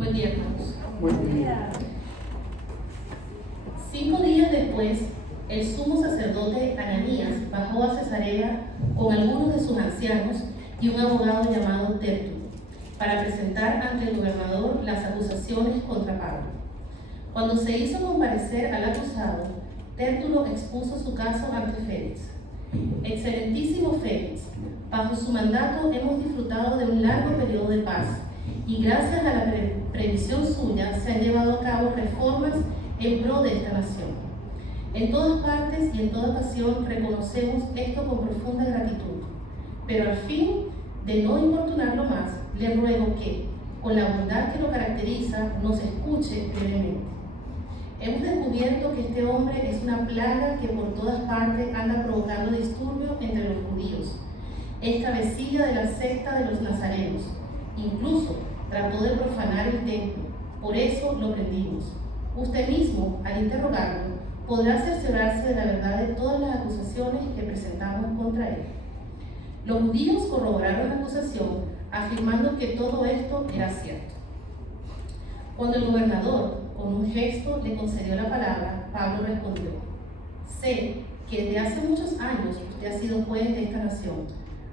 Buen día, hermanos. Buen día. 5 días después, el sumo sacerdote Ananías bajó a Cesarea con algunos de sus ancianos y un abogado llamado Tértulo, para presentar ante el gobernador las acusaciones contra Pablo. Cuando se hizo comparecer al acusado, Tértulo expuso su caso ante Félix. Excelentísimo Félix, bajo su mandato hemos disfrutado de un largo periodo de paz y gracias a la previsión suya se han llevado a cabo reformas en pro de esta nación. En todas partes y en toda ocasión reconocemos esto con profunda gratitud, pero al fin de no importunarlo más, le ruego que, con la bondad que lo caracteriza, nos escuche brevemente. Hemos descubierto que este hombre es una plaga que por todas partes anda provocando disturbios entre los judíos. Es cabecilla de la secta de los nazarenos. Incluso trató de profanar el templo. Por eso lo prendimos. Usted mismo, al interrogarlo, podrá cerciorarse de la verdad de todas las acusaciones que presentamos contra él. Los judíos corroboraron la acusación, afirmando que todo esto era cierto. Cuando el gobernador, con un gesto, le concedió la palabra, Pablo respondió: sé que desde hace muchos años usted ha sido juez de esta nación,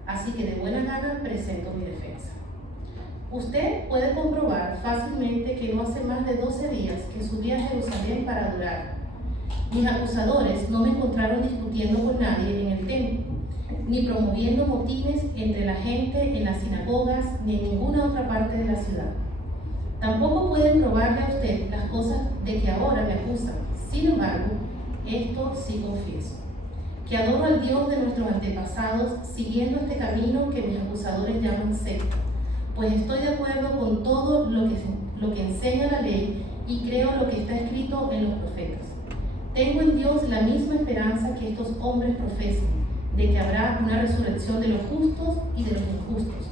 así que de buena gana presento mi defensa. Usted puede comprobar fácilmente que no hace más de 12 días que subí a Jerusalén para adorar. Mis acusadores no me encontraron discutiendo con nadie en el templo, ni promoviendo motines entre la gente en las sinagogas, ni en ninguna otra parte de la ciudad. Tampoco pueden probarle a usted las cosas de que ahora me acusan. Sin embargo, esto sí confieso, que adoro al Dios de nuestros antepasados siguiendo este camino que mis acusadores llaman secta, pues estoy de acuerdo con todo lo que enseña la ley y creo lo que está escrito en los profetas. Tengo en Dios la misma esperanza que estos hombres profesan, de que habrá una resurrección de los justos y de los injustos.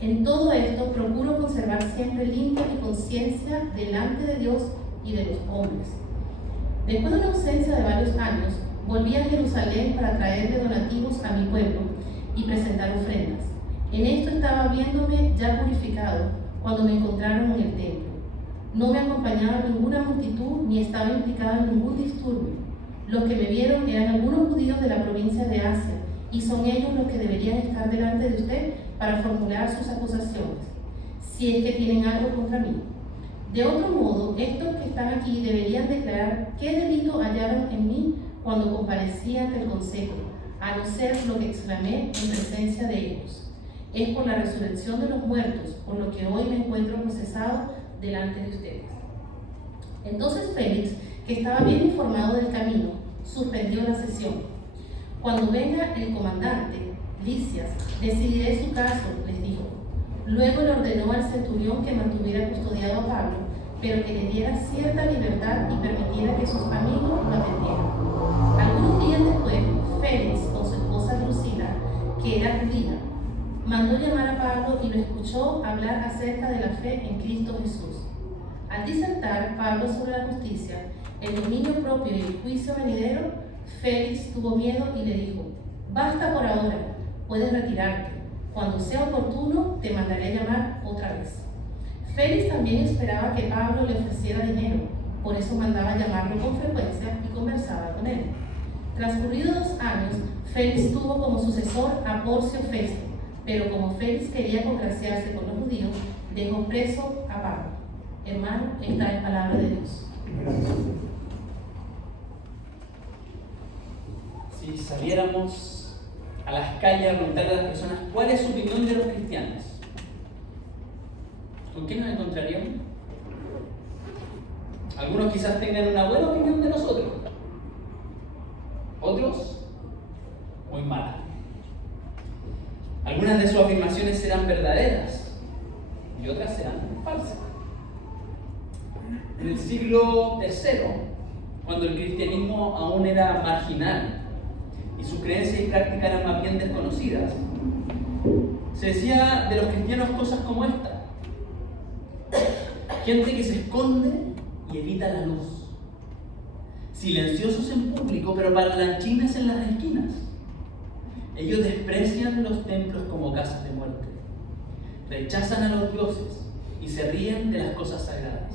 En todo esto procuro conservar siempre limpia mi conciencia delante de Dios y de los hombres. Después de una ausencia de varios años, volví a Jerusalén para traerle donativos a mi pueblo y presentar ofrendas. En esto estaba viéndome ya purificado cuando me encontraron en el templo. No me acompañaba ninguna multitud ni estaba implicado en ningún disturbio. Los que me vieron eran algunos judíos de la provincia de Asia, y son ellos los que deberían estar delante de usted para formular sus acusaciones, si es que tienen algo contra mí. De otro modo, estos que están aquí deberían declarar qué delito hallaron en mí cuando comparecí ante el consejo, a no ser lo que exclamé en presencia de ellos. Es por la resurrección de los muertos, por lo que hoy me encuentro procesado delante de ustedes. Entonces Félix, que estaba bien informado del camino, suspendió la sesión. Cuando venga el comandante, Lisias, decidiré su caso, les dijo. Luego le ordenó al centurión que mantuviera custodiado a Pablo, pero que le diera cierta libertad y permitiera que sus amigos lo atendieran. Algunos días después, Félix, con su esposa Drusila, que era judía, mandó llamar a Pablo y lo escuchó hablar acerca de la fe en Cristo Jesús. Al disertar Pablo sobre la justicia, el dominio propio y el juicio venidero, Félix tuvo miedo y le dijo: basta por ahora, puedes retirarte. Cuando sea oportuno, te mandaré llamar otra vez. Félix también esperaba que Pablo le ofreciera dinero, por eso mandaba llamarlo con frecuencia y conversaba con él. Transcurridos 2 años, Félix tuvo como sucesor a Porcio Festo, pero como Félix quería congraciarse con los judíos, dejó preso a Pablo. Hermano, esta es palabra de Dios. Si saliéramos a las calles a preguntarle a las personas cuál es su opinión de los cristianos, ¿con qué nos encontraríamos? Algunos quizás tengan una buena opinión de nosotros, otros muy mala. Algunas de sus afirmaciones serán verdaderas y otras serán falsas. En el siglo III, cuando el cristianismo aún era marginal y su creencia y práctica eran más bien desconocidas, se decía de los cristianos cosas como esta: gente que se esconde y evita la luz, silenciosos en público pero parlanchines en las esquinas. Ellos desprecian los templos como casas de muerte, rechazan a los dioses y se ríen de las cosas sagradas.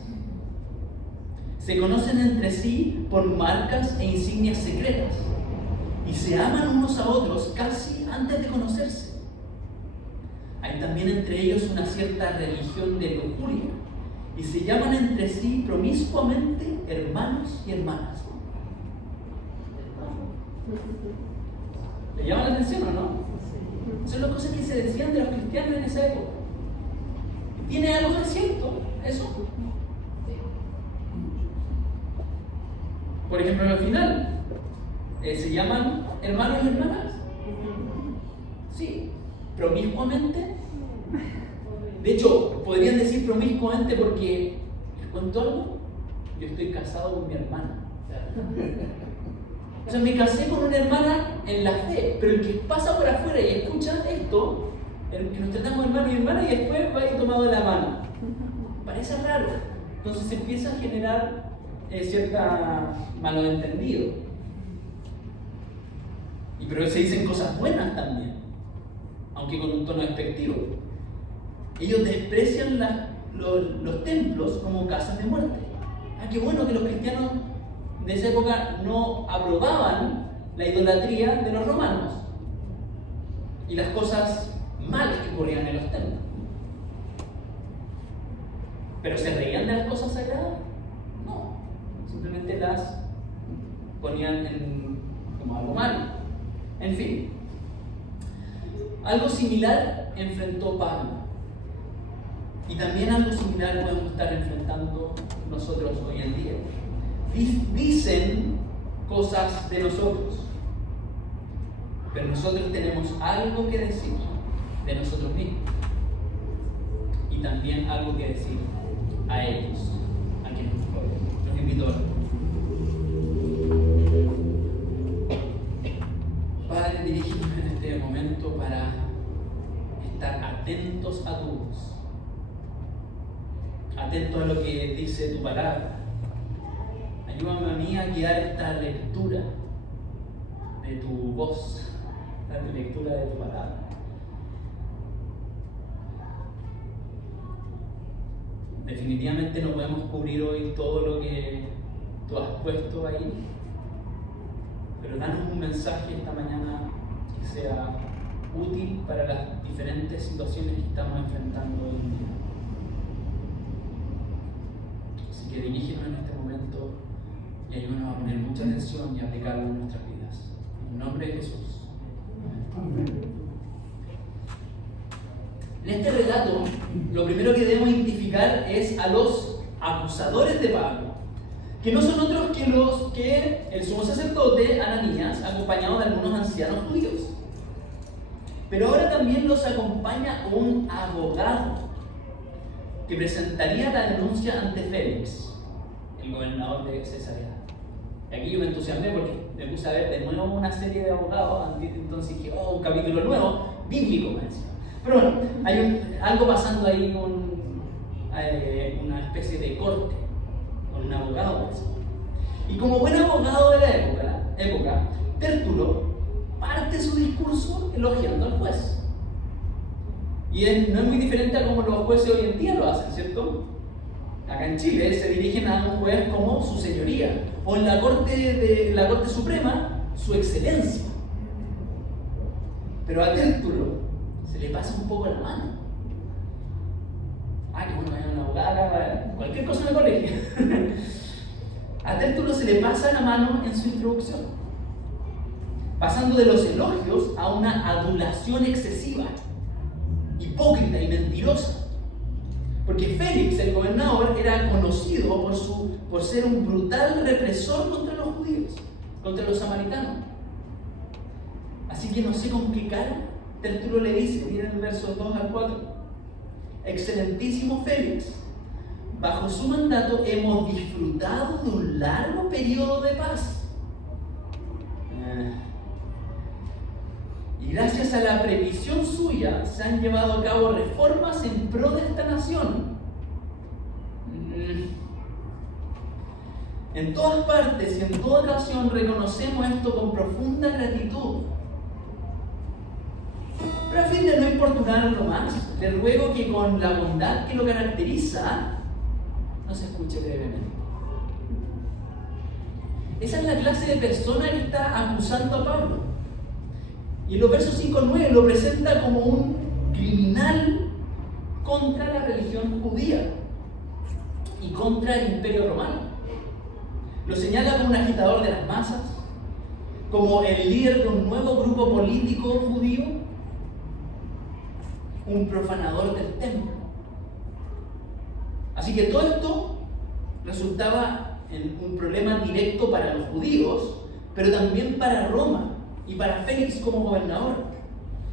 Se conocen entre sí por marcas e insignias secretas y se aman unos a otros casi antes de conocerse. Hay también entre ellos una cierta religión de lujuria y se llaman entre sí promiscuamente hermanos y hermanas. ¿Le llama la atención o no? Son las cosas que se decían de los cristianos en esa época. ¿Tiene algo de cierto eso? Por ejemplo, al final, ¿se llaman hermanos y hermanas? Sí, promiscuamente. De hecho, podrían decir promiscuamente porque, ¿les cuento algo? Yo estoy casado con mi hermana. O sea, me casé con una hermana en la fe, pero el que pasa por afuera y escucha esto, el que nos tratamos de hermano y hermana y después va a ir tomado de la mano. Parece raro. Entonces se empieza a generar cierta malentendido. Pero se dicen cosas buenas también, aunque con un tono despectivo. Ellos desprecian los templos como casas de muerte. Qué bueno que los cristianos de esa época no aprobaban la idolatría de los romanos y las cosas malas que ocurrían en los templos. ¿Pero se reían de las cosas sagradas? No, simplemente las ponían como algo malo. En fin, algo similar enfrentó Pablo. Y también algo similar podemos estar enfrentando nosotros hoy en día. Dicen cosas de nosotros, pero nosotros tenemos algo que decir de nosotros mismos. Y también algo que decir a ellos, a quienes los invito a orar. Padre, dirígenos en este momento para estar atentos a tu voz, atentos a lo que dice tu palabra. Ayúdame a mí a guiar esta lectura de tu voz, esta lectura de tu palabra. Definitivamente no podemos cubrir hoy todo lo que tú has puesto ahí, pero danos un mensaje esta mañana que sea útil para las diferentes situaciones que estamos enfrentando hoy en día. Así que dirígenos en este momento y ayúdanos a poner mucha atención y aplicarlo en nuestras vidas. En nombre de Jesús. Amén. En este relato, lo primero que debemos identificar es a los acusadores de Pablo, que no son otros que los que el sumo sacerdote Ananías, acompañado de algunos ancianos judíos. Pero ahora también los acompaña un abogado que presentaría la denuncia ante Félix, el gobernador de Cesarea. Y aquí yo me entusiasmé porque me puse a ver de nuevo una serie de abogados, entonces dije, un capítulo nuevo, bíblico me decía. Pero bueno, hay algo pasando ahí con una especie de corte, con un abogado. Y como buen abogado de la época, Tértulo parte su discurso elogiando al juez. Y no es muy diferente a como los jueces hoy en día lo hacen, ¿cierto? Acá en Chile se dirigen a un juez como su señoría, o en la Corte Suprema, su excelencia. Pero a Tértulo se le pasa un poco la mano. Que bueno, hay una abogada, cualquier cosa en el colegio. A Tértulo se le pasa la mano en su introducción, pasando de los elogios a una adulación excesiva, hipócrita y mentirosa. Porque Félix, el gobernador, era conocido por ser un brutal represor contra los judíos, contra los samaritanos. Así que no sé con qué cara Tértulo le dice, miren el verso 2 al 4, excelentísimo Félix, bajo su mandato hemos disfrutado de un largo periodo de paz. Y gracias a la previsión suya se han llevado a cabo reformas en pro de esta nación. En todas partes y en toda ocasión reconocemos esto con profunda gratitud. Pero a fin de no importunarlo más, le ruego que con la bondad que lo caracteriza, nos escuche brevemente. Esa es la clase de persona que está acusando a Pablo. Y en los versos 5 al 9 lo presenta como un criminal contra la religión judía y contra el imperio romano. Lo señala como un agitador de las masas, como el líder de un nuevo grupo político judío, un profanador del templo. Así que todo esto resultaba en un problema directo para los judíos, pero también para Roma y para Félix como gobernador,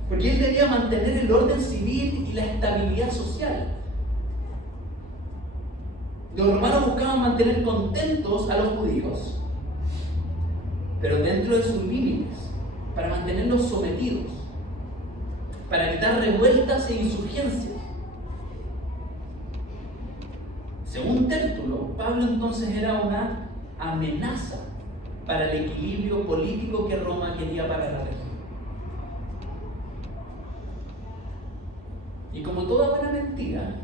porque él debía mantener el orden civil y la estabilidad social. Los romanos buscaban mantener contentos a los judíos, pero dentro de sus límites, para mantenerlos sometidos, para evitar revueltas e insurgencias. Según Tértulo, Pablo entonces era una amenaza para el equilibrio político que Roma quería para la región. Y como toda buena mentira,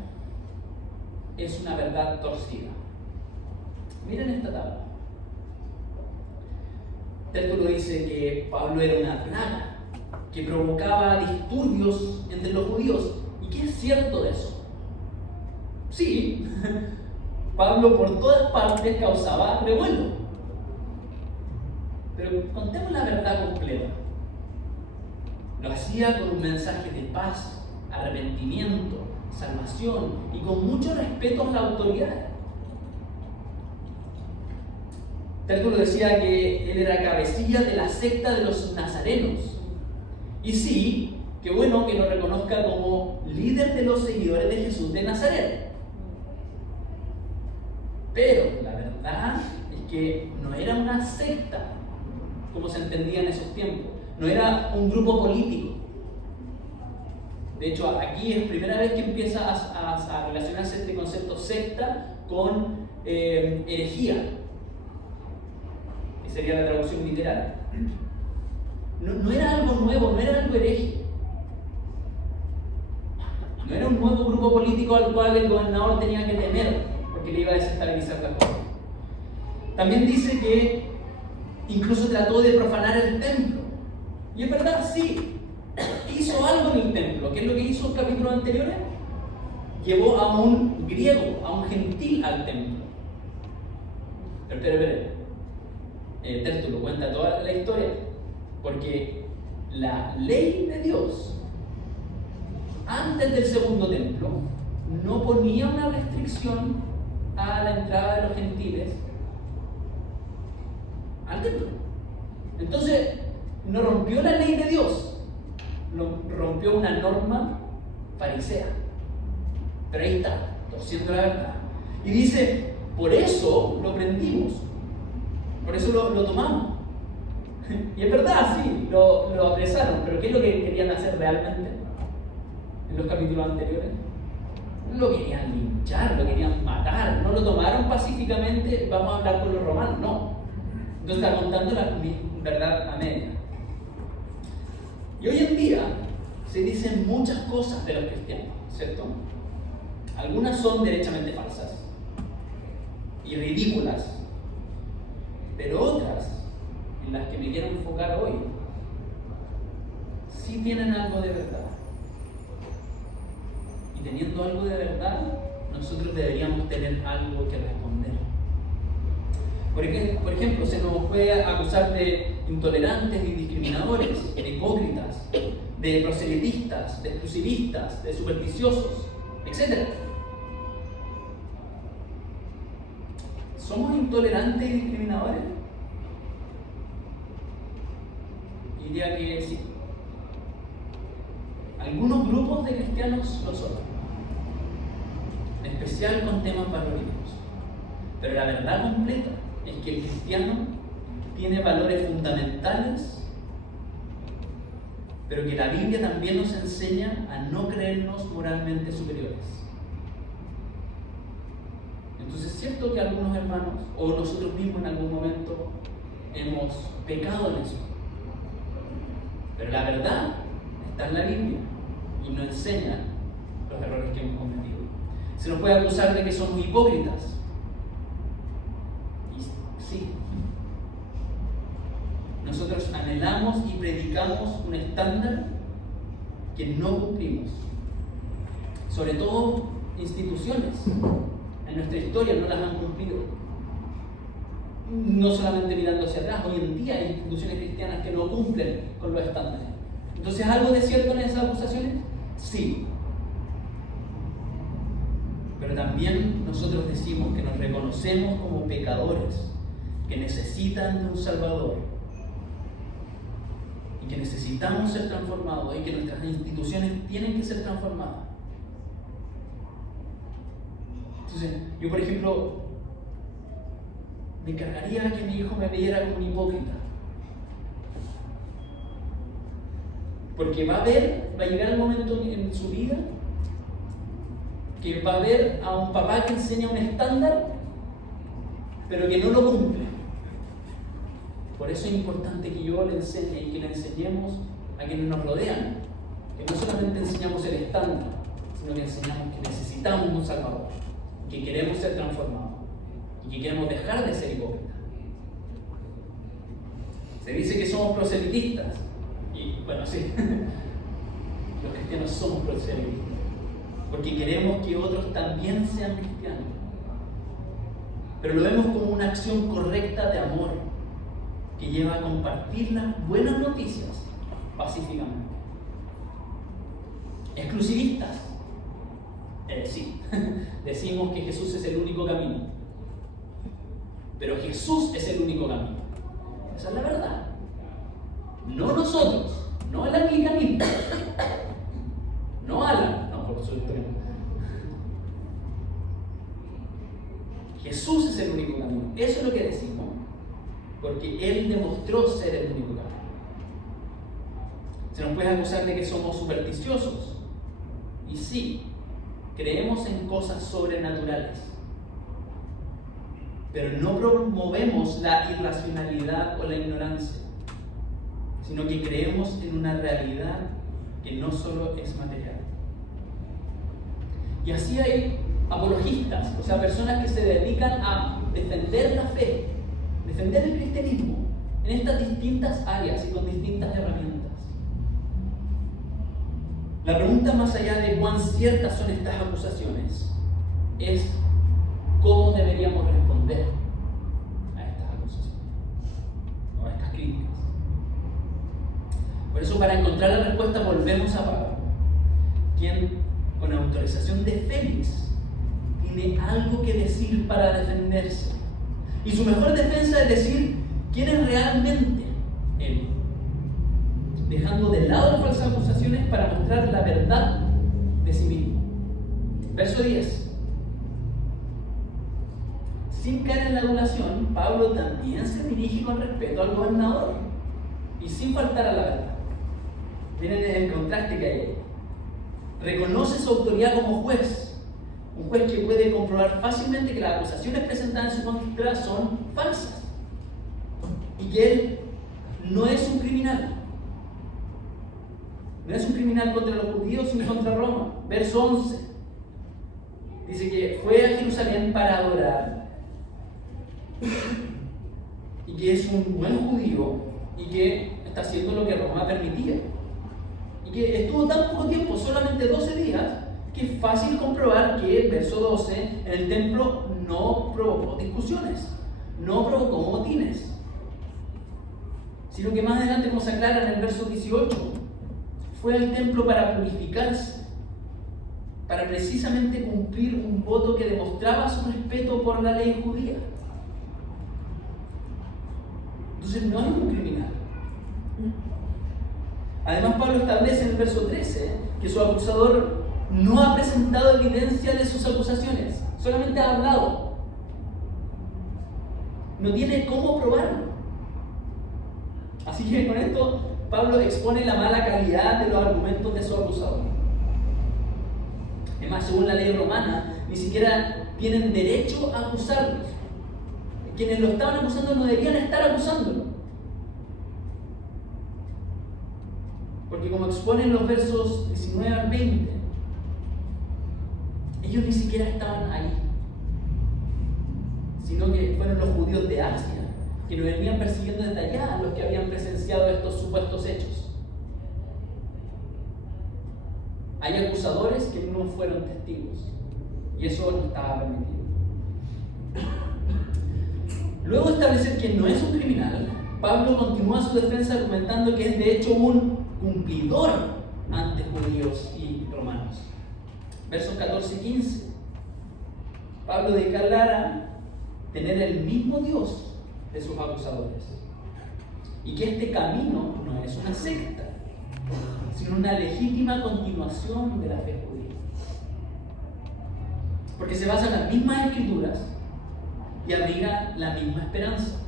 es una verdad torcida. Miren esta tabla. Tértulo dice que Pablo era una plaga que provocaba disturbios entre los judíos. ¿Y qué es cierto de eso? Sí, Pablo por todas partes causaba revuelo. Pero contemos la verdad completa. Lo hacía con un mensaje de paz, arrepentimiento, salvación y con mucho respeto a la autoridad. Tértulo decía que él era cabecilla de la secta de los nazarenos. Y sí, qué bueno que lo reconozca como líder de los seguidores de Jesús de Nazaret. Pero la verdad es que no era una secta, como se entendía en esos tiempos. No era un grupo político. De hecho, aquí es primera vez que empieza a relacionarse este concepto secta con herejía, que sería la traducción literal. No era algo nuevo, no era algo hereje. No era un nuevo grupo político al cual el gobernador tenía que temer, porque le iba a desestabilizar la cosa. También dice que incluso trató de profanar el templo. Y es verdad, sí, hizo algo en el templo. ¿Qué es lo que hizo en capítulos anteriores? Llevó a un griego, a un gentil al templo. Pero Tértulo cuenta toda la historia, porque la ley de Dios antes del segundo templo no ponía una restricción a la entrada de los gentiles al templo. Entonces no rompió la ley de Dios, rompió una norma farisea. Pero ahí está, torciendo la verdad. Y dice, por eso lo prendimos, por eso lo tomamos. Y es verdad, sí, lo apresaron, pero ¿qué es lo que querían hacer realmente en los capítulos anteriores? Lo querían linchar, lo querían matar, no lo tomaron pacíficamente, vamos a hablar con los romanos, no. Entonces está contando la verdad a media. Y hoy en día se dicen muchas cosas de los cristianos, ¿cierto? Algunas son derechamente falsas y ridículas, pero otras, en las que me quiero enfocar hoy, sí tienen algo de verdad. Y teniendo algo de verdad, nosotros deberíamos tener algo que responder. Por ejemplo, se nos puede acusar de intolerantes y discriminadores, de hipócritas, de proselitistas, de exclusivistas, de supersticiosos, etc. ¿Somos intolerantes y discriminadores? Diría que sí. Algunos grupos de cristianos lo son, en especial con temas valóricos. Pero la verdad completa es que el cristiano tiene valores fundamentales, pero que la Biblia también nos enseña a no creernos moralmente superiores. Entonces es cierto que algunos hermanos, o nosotros mismos en algún momento, hemos pecado en eso. Pero la verdad está en la Biblia. y no enseña los errores que hemos cometido. Se nos puede acusar de que somos hipócritas. Y sí, nosotros anhelamos y predicamos un estándar que no cumplimos. Sobre todo instituciones en nuestra historia no las han cumplido. No solamente mirando hacia atrás, hoy en día hay instituciones cristianas que no cumplen con los estándares. Entonces, ¿algo de cierto en esas acusaciones? Sí. Pero también nosotros decimos que nos reconocemos como pecadores, que necesitan de un Salvador y que necesitamos ser transformados y que nuestras instituciones tienen que ser transformadas. Entonces, yo por ejemplo, me encargaría que mi hijo me viera como un hipócrita. Porque va a llegar el momento en su vida que va a ver a un papá que enseña un estándar, pero que no lo cumple. Por eso es importante que yo le enseñe y que le enseñemos a quienes nos rodean, que no solamente enseñamos el estándar, sino que enseñamos que necesitamos un Salvador, que queremos ser transformados y que queremos dejar de ser hipócritas. Se dice que somos proselitistas, y bueno, sí, los cristianos somos proselitistas, porque queremos que otros también sean cristianos, pero lo vemos como una acción correcta de amor que lleva a compartir las buenas noticias pacíficamente. Exclusivistas, sí, decimos que Jesús es el único camino, pero Jesús es el único camino. Esa es la verdad. No nosotros, no el anglicanismo, no Alan, no, por supuesto no. Jesús es el único camino. Eso es lo que decimos, porque Él demostró ser el único camino. Se nos puede acusar de que somos supersticiosos, y sí, creemos en cosas sobrenaturales, pero no promovemos la irracionalidad o la ignorancia, sino que creemos en una realidad que no solo es material. Y así hay apologistas, o sea, personas que se dedican a defender la fe, defender el cristianismo en estas distintas áreas y con distintas herramientas. La pregunta, más allá de cuán ciertas son estas acusaciones, es cómo deberíamos responder a estas acusaciones o a estas críticas. Por eso, para encontrar la respuesta, volvemos a Pablo, quien, con autorización de Félix, tiene algo que decir para defenderse. Y su mejor defensa es decir quién es realmente él, dejando de lado las falsas acusaciones para mostrar la verdad de sí mismo. Verso 10. Sin caer en la adulación, Pablo también se dirige con respeto al gobernador y sin faltar a la verdad. Miren el contraste que hay ahí. Reconoce su autoridad como juez, un juez que puede comprobar fácilmente que las acusaciones presentadas en su contra son falsas y que él no es un criminal. No es un criminal contra los judíos ni contra Roma. Verso 11. Dice que fue a Jerusalén para adorar y que es un buen judío y que está haciendo lo que Roma permitía. Y que estuvo tan poco tiempo, solamente 12 días, que es fácil comprobar que el verso 12 en el templo no provocó discusiones, no provocó motines, sino que más adelante, como se aclara en el verso 18, fue al templo para purificarse, para precisamente cumplir un voto que demostraba su respeto por la ley judía. Entonces no es un criminal. Además, Pablo establece en el verso 13 que su acusador no ha presentado evidencia de sus acusaciones, solamente ha hablado. No tiene cómo probarlo. Así que con esto Pablo expone la mala calidad de los argumentos de su acusador. Además, según la ley romana, ni siquiera tienen derecho a acusarlos. Quienes lo estaban acusando no deberían estar acusándolo, Porque como exponen los versos 19 al 20, ellos ni siquiera estaban ahí, sino que fueron los judíos de Asia que nos venían persiguiendo desde allá, los que habían presenciado estos supuestos hechos. Hay acusadores que no fueron testigos, y eso no estaba permitido. Luego de establecer que no es un criminal, Pablo continúa su defensa argumentando que es de hecho un cumplidor ante judíos y romanos. Versos 14 y 15. Pablo declara tener el mismo Dios de sus acusadores y que este camino no es una secta, sino una legítima continuación de la fe judía, porque se basa en las mismas escrituras y abriga la misma esperanza.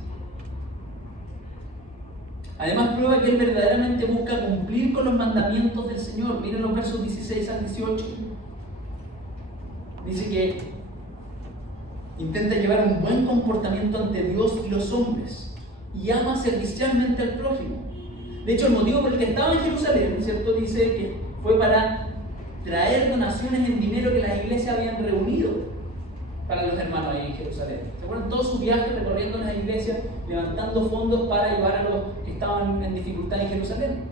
Además prueba que él verdaderamente busca cumplir con los mandamientos del Señor. Miren los versos 16 al 18. Dice que intenta llevar un buen comportamiento ante Dios y los hombres y ama servicialmente al prójimo. De hecho, el motivo por el que estaba en Jerusalén, ¿cierto? Dice que fue para traer donaciones en dinero que las iglesias habían reunido para los hermanos ahí en Jerusalén. ¿Se acuerdan? Todos sus viajes recorriendo las iglesias, levantando fondos para ayudar a los que estaban en dificultad en Jerusalén.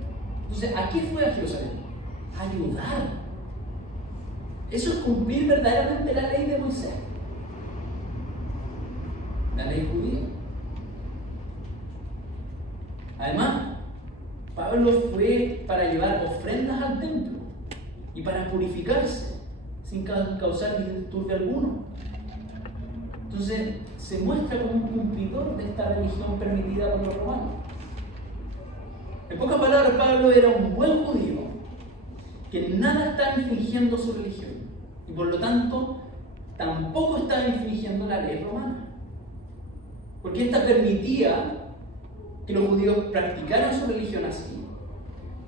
Entonces, ¿a qué fue a Jerusalén? A ayudar. Eso es cumplir verdaderamente la ley de Moisés, la ley judía. Además, Pablo fue para llevar ofrendas al templo y para purificarse sin causar disturbio alguno. Entonces se muestra como un cumplidor de esta religión permitida por los romanos. En pocas palabras, Pablo era un buen judío que nada estaba infringiendo su religión y por lo tanto tampoco estaba infringiendo la ley romana, porque esta permitía que los judíos practicaran su religión así,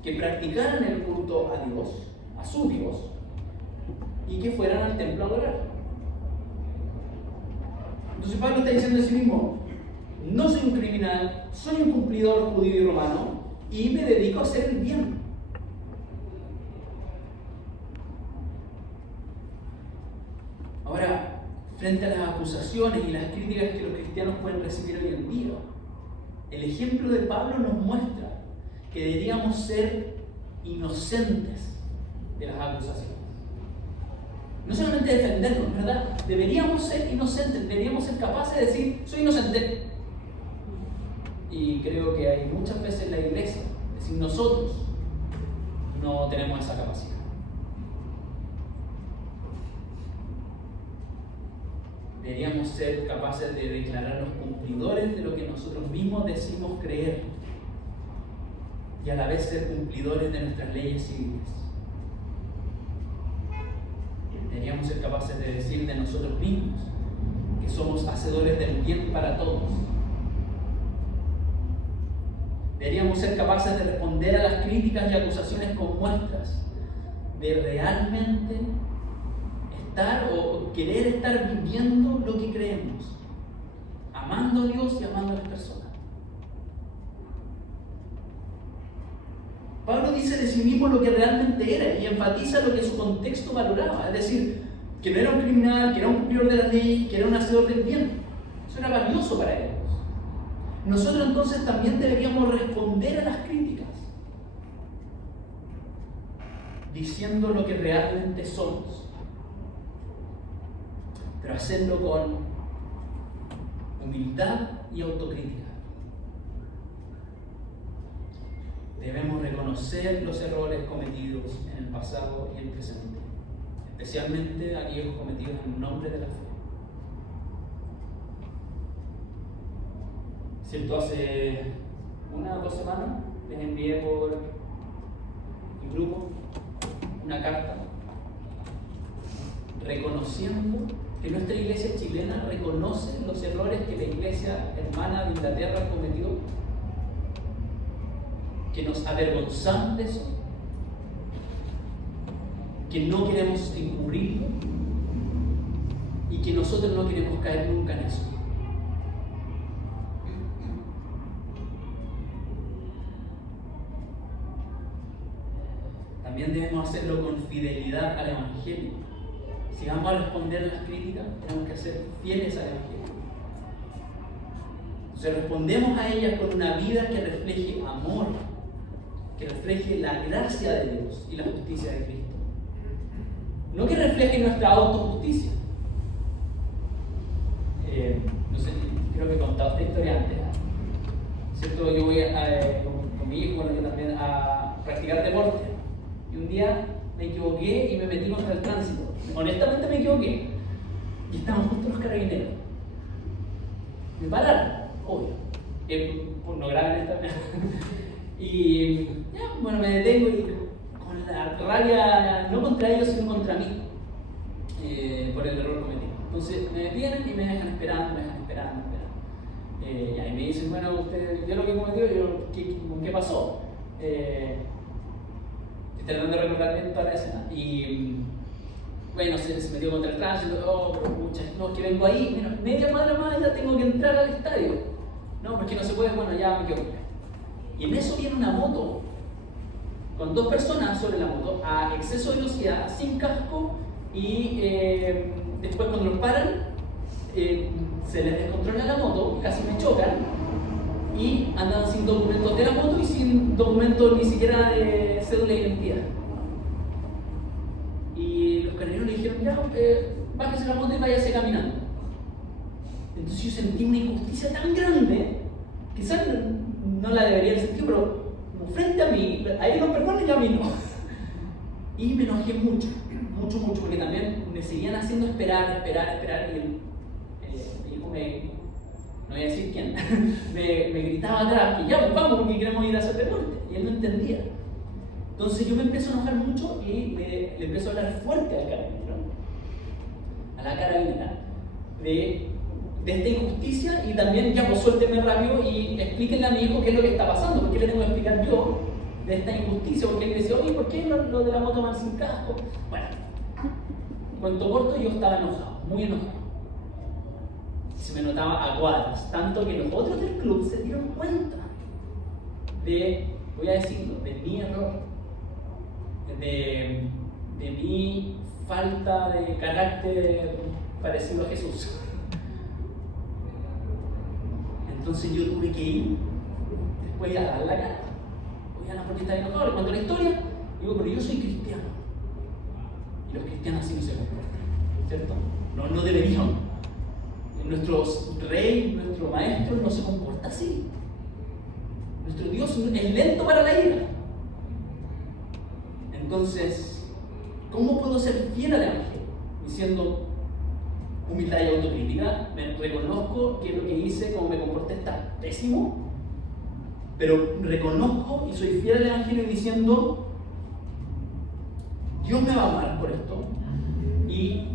que practicaran el culto a Dios, a su Dios, y que fueran al templo a adorar. Entonces Pablo está diciendo de sí mismo: no soy un criminal, soy un cumplidor judío y romano y me dedico a hacer el bien. Ahora, frente a las acusaciones y las críticas que los cristianos pueden recibir hoy en día, el ejemplo de Pablo nos muestra que deberíamos ser inocentes de las acusaciones. No solamente defendernos, ¿verdad? Deberíamos ser inocentes, deberíamos ser capaces de decir: soy inocente. Y creo que hay muchas veces en la iglesia, es decir, nosotros no tenemos esa capacidad. Deberíamos ser capaces de declararnos cumplidores de lo que nosotros mismos decimos creer y a la vez ser cumplidores de nuestras leyes civiles. Deberíamos ser capaces de decir de nosotros mismos que somos hacedores del bien para todos. Deberíamos ser capaces de responder a las críticas y acusaciones con muestras de realmente estar o querer estar viviendo lo que creemos, amando a Dios y amando a las personas. Pablo dice de sí mismo lo que realmente era y enfatiza lo que su contexto valoraba, es decir, que no era un criminal, que era un cumplidor de la ley, que era un hacedor del bien. Eso era valioso para ellos. Nosotros entonces también deberíamos responder a las críticas, diciendo lo que realmente somos, pero hacerlo con humildad y autocrítica. Debemos reconocer los errores cometidos en el pasado y el presente, especialmente aquellos cometidos en nombre de la fe. ¿Cierto? Hace 1 o 2 semanas les envié por el grupo una carta reconociendo que nuestra iglesia chilena reconoce los errores que la iglesia hermana de Inglaterra cometió, que nos avergonzamos de eso, que no queremos encubrirlo y que nosotros no queremos caer nunca en eso. también debemos hacerlo con fidelidad al Evangelio. Si vamos a responder las críticas, tenemos que ser fieles al Evangelio. Entonces respondemos a ellas con una vida que refleje amor, que refleje la gracia de Dios y la justicia de Cristo. No que refleje nuestra autojusticia. No sé, creo que he contado esta historia antes. ¿Cierto? Yo voy con mi hijo, yo también, a practicar deporte. Y un día me equivoqué y me metí contra el tránsito. Honestamente me equivoqué. Y estaban justo los carabineros. Me pararon, obvio. No graben esta. Y ya, bueno, me detengo y con la rabia, no contra ellos, sino contra mí, por el error cometido. Entonces me detienen y me dejan esperando. Y ahí me dicen, bueno, usted vio lo que cometió, ¿qué pasó? Estoy tratando de recordar bien toda la escena. Y bueno, se metió contra el tránsito, no, es que vengo ahí, media cuadra más ya tengo que entrar al estadio. No, porque no se puede, bueno, ya me quedo. Y en eso viene una moto, con 2 personas sobre la moto, a exceso de velocidad, sin casco, y después cuando los paran, se les descontrola la moto, casi me chocan, y andan sin documentos de la moto y sin documentos ni siquiera de cédula de identidad. Y los carabineros le dijeron, ya, bájese la moto y váyase caminando. Entonces yo sentí una injusticia tan grande, quizás no la debería haber sentido, pero frente a mí, a ellos no perdonan y a mí no. Y me enojé mucho, porque también me seguían haciendo esperar, y el hijo no voy a decir quién, me gritaba atrás que ya, pues vamos, porque queremos ir a hacer deporte, y él no entendía. Entonces yo me empiezo a enojar mucho y le empiezo a hablar fuerte al carabinero, a la carabinera, de esta injusticia, y también ya, pues suélteme rápido y explíquenle a mi hijo qué es lo que está pasando, porque le tengo que explicar yo de esta injusticia, porque él dice, oye, ¿por qué lo de la moto van sin casco? Bueno, cuento corto, yo estaba enojado, muy enojado. Se me notaba a cuadras, tanto que los otros del club se dieron cuenta de, voy a decirlo, de mi error, de mi falta de carácter parecido a Jesús. Entonces yo tuve que ir después a dar la cara. Oye, Ana, ¿por qué estás enojado? Le cuento la historia. Digo, pero yo soy cristiano. Y los cristianos así no se comportan, ¿cierto? No deberían. Nuestro rey, nuestro maestro no se comporta así. Nuestro Dios es lento para la ira. Entonces, ¿cómo puedo ser fiel al Evangelio? Diciendo humildad y autocrítica, me reconozco que lo que hice, como me comporté, está pésimo, pero reconozco y soy fiel al Evangelio diciendo, Dios me va a amar por esto, y,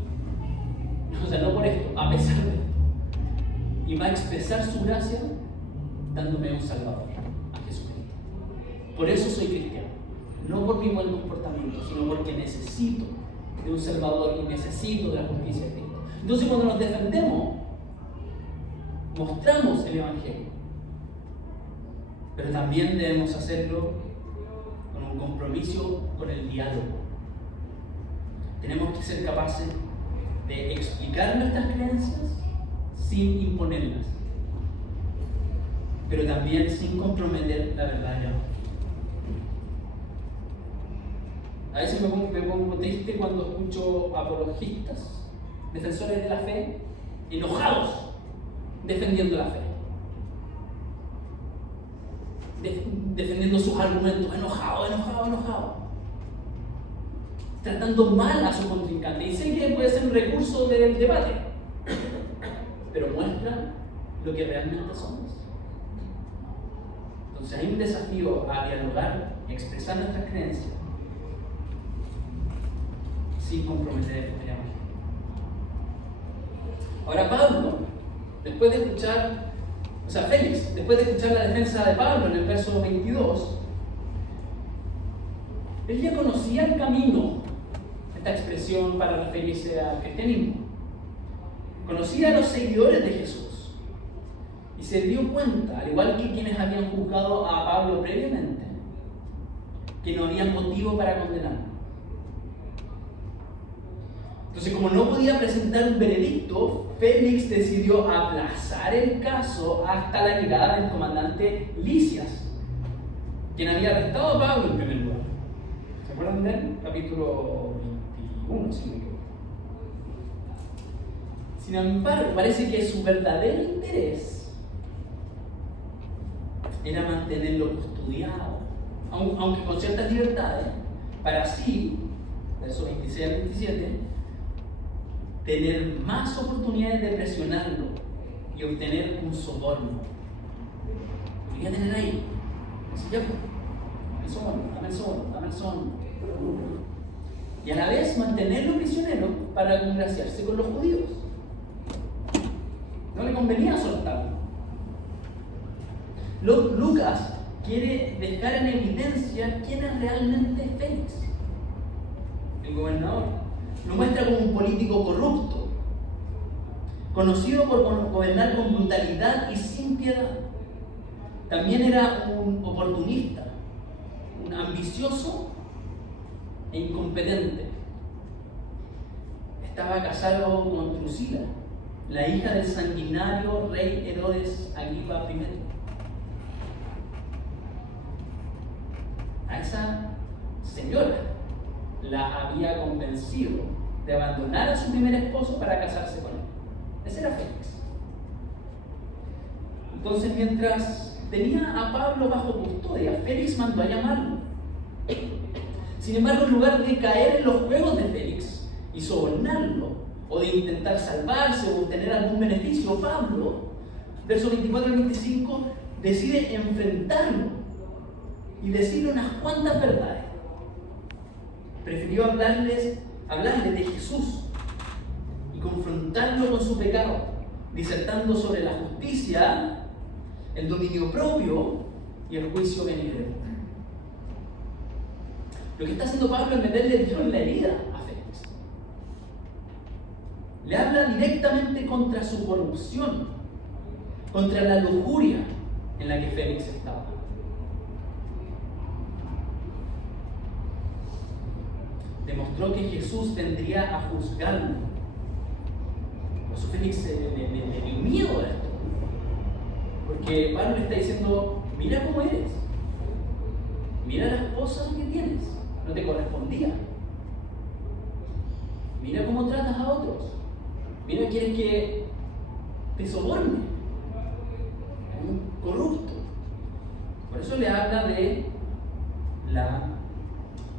no por esto, a pesar de esto, y va a expresar su gracia dándome un Salvador, a Jesucristo. Por eso soy cristiano, no por mi buen comportamiento, sino porque necesito de un Salvador y necesito de la justicia de Cristo. Entonces, cuando nos defendemos, mostramos el Evangelio, pero también debemos hacerlo con un compromiso con el diálogo. Tenemos que ser capaces de explicar nuestras creencias sin imponerlas, pero también sin comprometer la verdad del Evangelio. A veces me pongo triste cuando escucho apologistas, defensores de la fe, enojados, defendiendo la fe, defendiendo sus argumentos, enojado, tratando mal a su contrincante. Y sé que puede ser un recurso del debate, pero muestra lo que realmente somos. Entonces hay un desafío a dialogar y expresar nuestras creencias sin comprometer el Evangelio. Ahora Pablo, después de escuchar, Félix, después de escuchar la defensa de Pablo en el verso 22, él ya conocía el camino, esta expresión para referirse al cristianismo. Conocía a los seguidores de Jesús y se dio cuenta, al igual que quienes habían juzgado a Pablo previamente, que no había motivo para condenarlo. Entonces, como no podía presentar un veredicto, Félix decidió aplazar el caso hasta la llegada del comandante Lisias, quien había arrestado a Pablo en primer lugar. ¿Se acuerdan de él? Capítulo 21, si no me equivoco. Sin embargo, parece que su verdadero interés era mantenerlo custodiado, aunque con ciertas libertades, para así, versos 26 al 27, tener más oportunidades de presionarlo y obtener un soborno. Lo quería tener ahí. Así ya, dame el soborno. Y a la vez mantenerlo prisionero para congraciarse con los judíos. No le convenía soltarlo. Lucas quiere dejar en evidencia quién es realmente Félix, el gobernador. Lo muestra como un político corrupto, conocido por gobernar con brutalidad y sin piedad. También era un oportunista, un ambicioso e incompetente. Estaba casado con Drusila, la hija del sanguinario rey Herodes Agripa I. A esa señora la había convencido de abandonar a su primer esposo para casarse con él. Ese era Félix. Entonces, mientras tenía a Pablo bajo custodia, Félix mandó a llamarlo. Sin embargo, en lugar de caer en los juegos de Félix y sobornarlo, o de intentar salvarse o obtener algún beneficio, Pablo, versos 24 y 25, decide enfrentarlo y decirle unas cuantas verdades. Prefirió hablarle de Jesús y confrontarlo con su pecado, disertando sobre la justicia, el dominio propio y el juicio venidero. Lo que está haciendo Pablo es meterle el dedo en la herida a Félix. Le habla directamente contra su corrupción, contra la lujuria en la que Félix estaba. Demostró que Jesús vendría a juzgarlo. Por eso Félix le dio miedo a esto. Porque Pablo le está diciendo, mira cómo eres. Mira las cosas que tienes. No te correspondía. Mira cómo tratas a otros. Mira, quieres que te soborne. Es un corrupto. Por eso le habla de la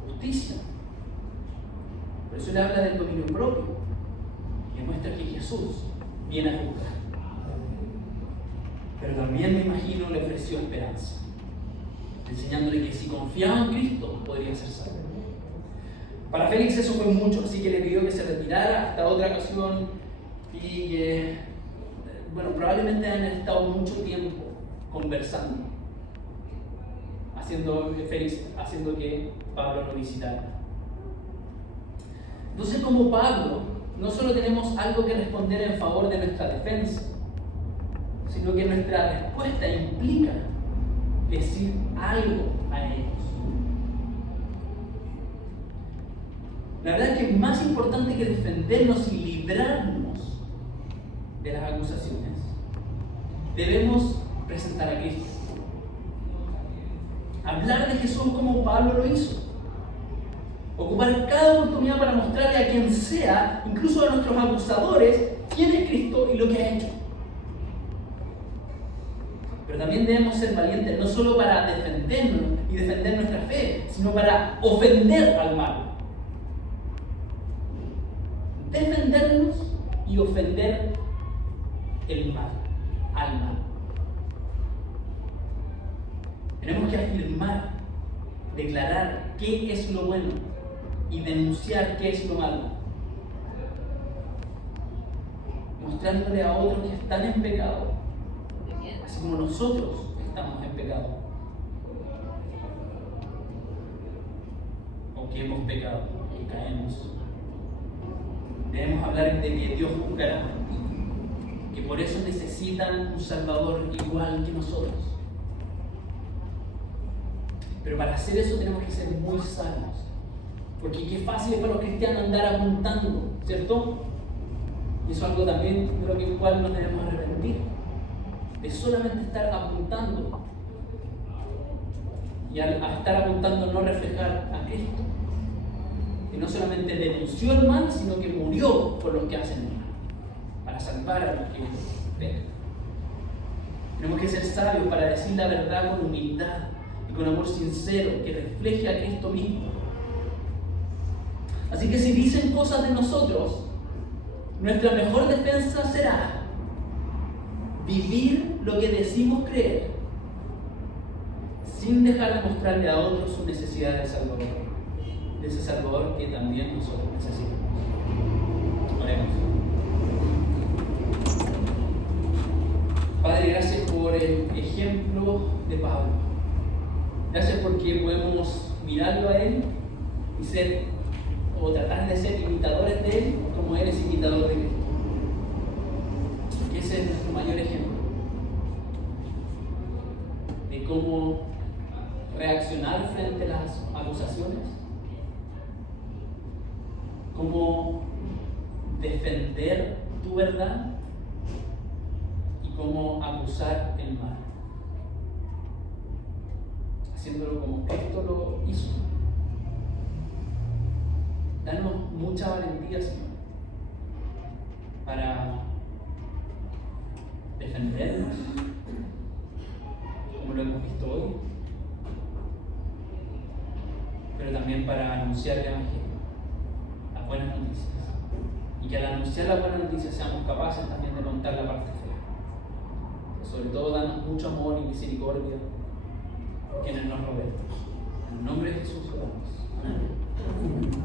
justicia. Por eso le habla del dominio propio. Y demuestra que Jesús viene a juzgar. Pero también, me imagino, le ofreció esperanza, enseñándole que si confiaba en Cristo podría ser salvo. Para Félix eso fue mucho, así que le pidió que se retirara hasta otra ocasión y que, probablemente han estado mucho tiempo conversando, Félix haciendo que Pablo lo visitara. Entonces, como Pablo, no solo tenemos algo que responder en favor de nuestra defensa, sino que nuestra respuesta implica decir algo a ellos. La verdad es que más importante que defendernos y librarnos de las acusaciones, debemos presentar a Cristo. Hablar de Jesús como Pablo lo hizo. Ocupar cada oportunidad para mostrarle a quien sea, incluso a nuestros acusadores, quién es Cristo y lo que ha hecho. Pero también debemos ser valientes, no solo para defendernos y defender nuestra fe, sino para ofender al mal. Defendernos y ofender el mal, al mal. Tenemos que afirmar, declarar qué es lo bueno y denunciar qué es lo malo, mostrándole a otros que están en pecado, así como nosotros estamos en pecado, o que hemos pecado, que caemos. Debemos hablar de que Dios juzgará, que por eso necesitan un Salvador igual que nosotros. Pero para hacer eso tenemos que ser muy sabios. Porque qué fácil es para los cristianos andar apuntando, ¿cierto? Y eso es algo también de lo que igual nos debemos arrepentir. De solamente estar apuntando. Y al estar apuntando no reflejar a Cristo. Que no solamente denunció el mal, sino que murió por los que hacen el mal. Para salvar a los que pecan. Tenemos que ser sabios para decir la verdad con humildad y con amor sincero que refleje a Cristo mismo. Así que si dicen cosas de nosotros, nuestra mejor defensa será vivir lo que decimos creer, sin dejar de mostrarle a otros su necesidad de Salvador, de ese Salvador que también nosotros necesitamos. Oremos. Padre, gracias por el ejemplo de Pablo. Gracias porque podemos mirarlo a él y ser, o tratar de ser imitadores de él, como él es imitador de Cristo. Que ese es nuestro mayor ejemplo de cómo reaccionar frente a las acusaciones, cómo defender tu verdad y cómo acusar el mal, haciéndolo como Cristo lo hizo. Danos mucha valentía, Señor, para defendernos, como lo hemos visto hoy, pero también para anunciar el Evangelio, las buenas noticias. Y que al anunciar las buenas noticias seamos capaces también de contar la parte fea. Sobre todo, danos mucho amor y misericordia por quienes nos rodean. En el nombre de Jesús oramos. Amén.